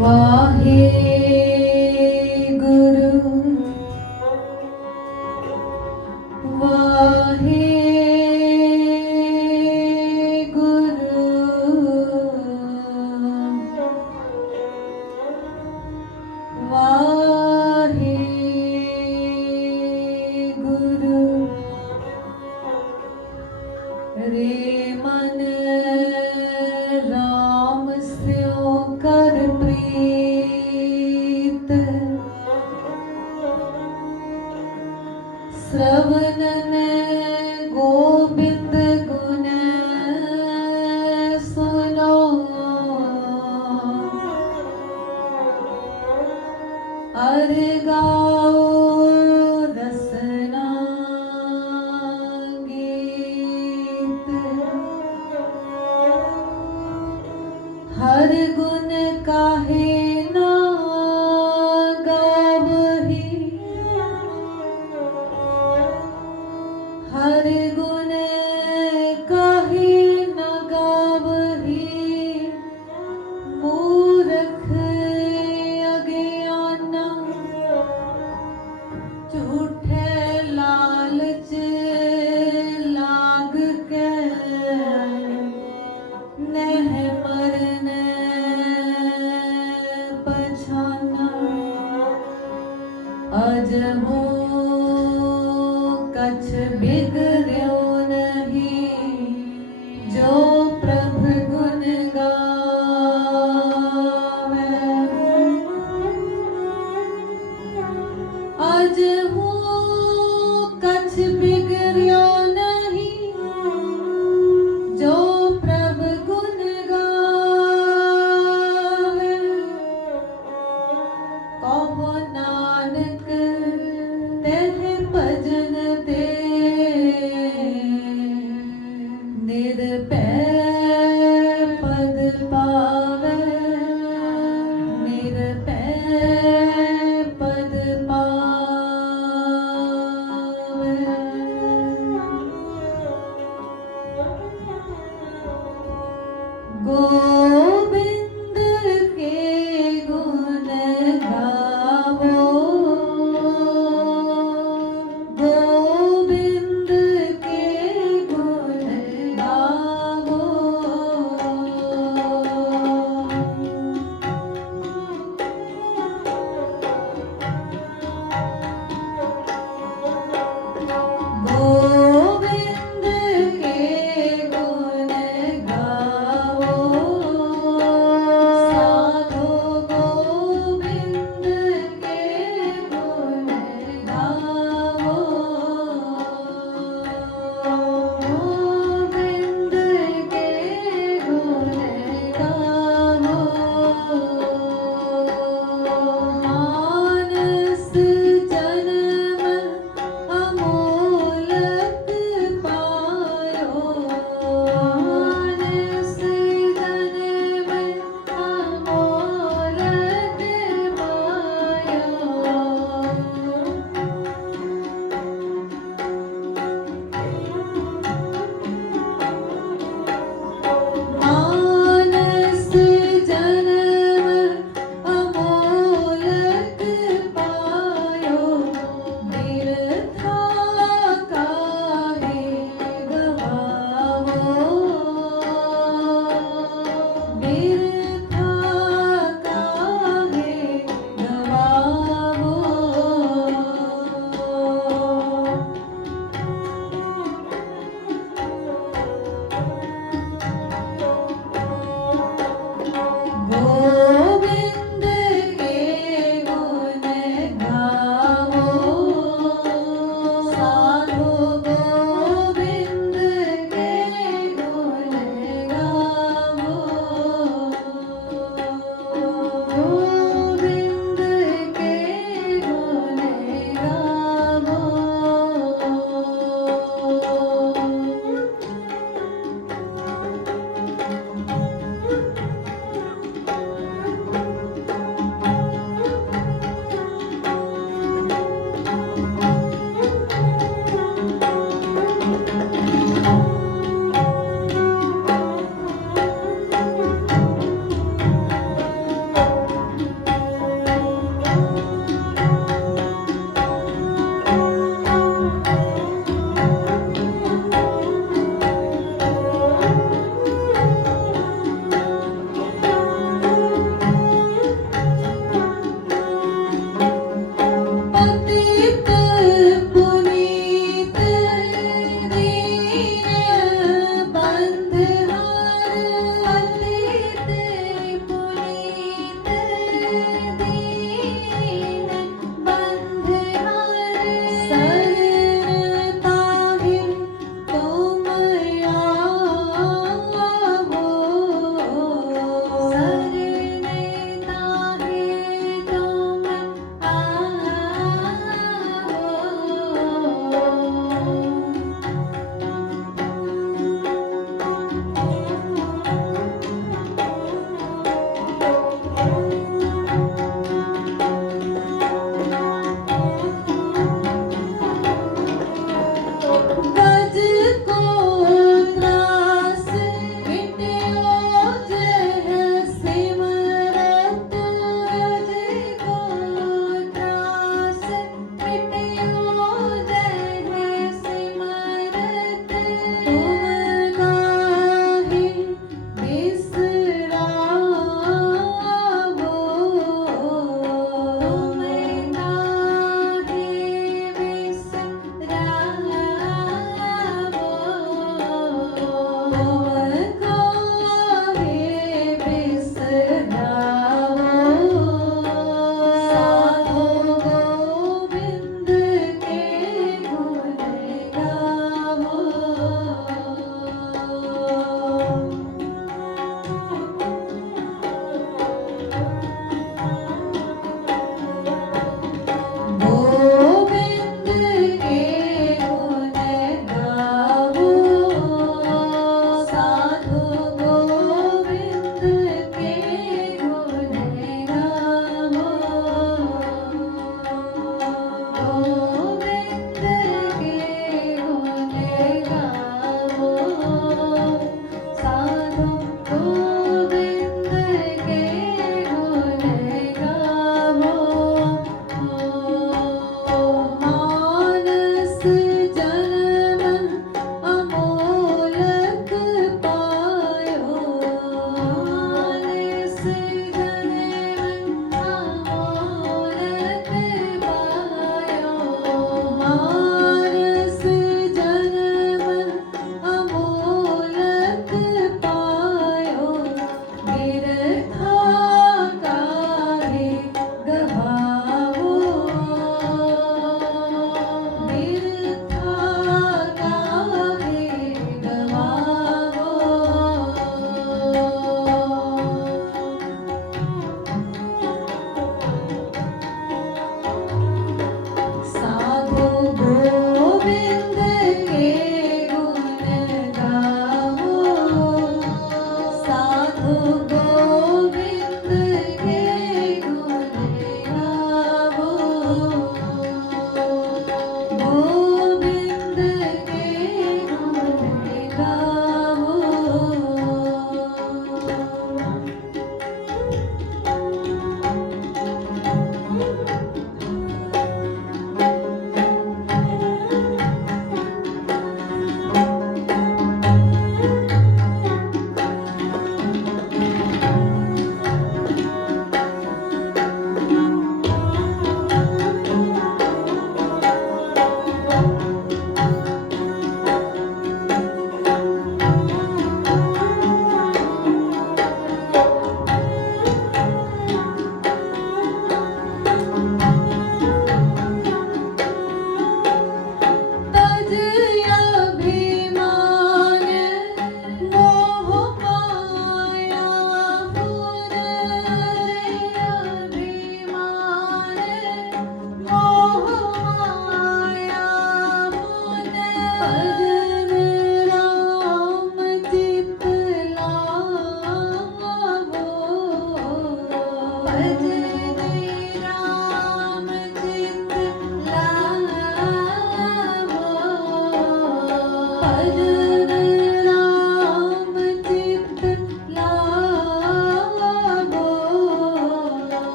Wahid. Shravanan